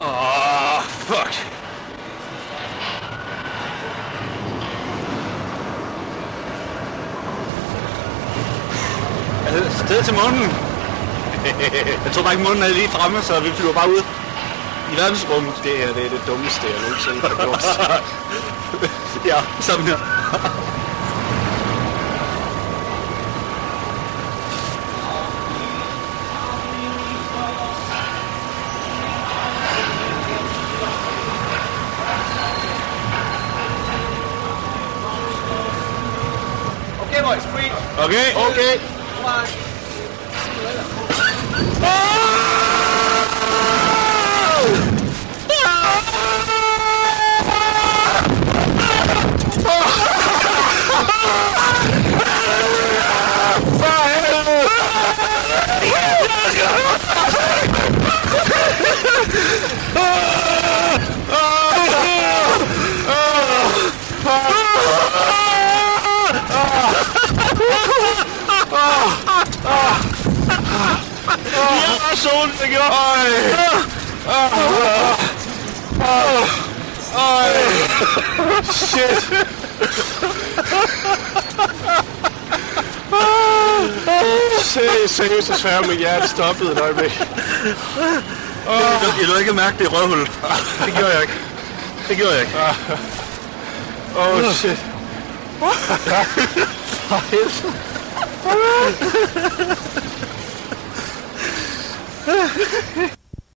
Åh, fuck. Sted til munden. Jeg tror bare ikke, munden er lige fremme, så vi flyver bare ud i verdensrummet. Det her, det er det dummeste, jeg nogensinde har gjort. Ja, sådan her. Okay, boys, free. Okay, okay. Come on. See you later. Ja, solen, det gjorde. Shit. Seriøst, desværre, mit hjerte stoppede et øjeblik. Jeg vil ikke mærke det i røvhullet. Det gjorde jeg ikke. Det gjorde jeg ikke. Oh shit. For helvede.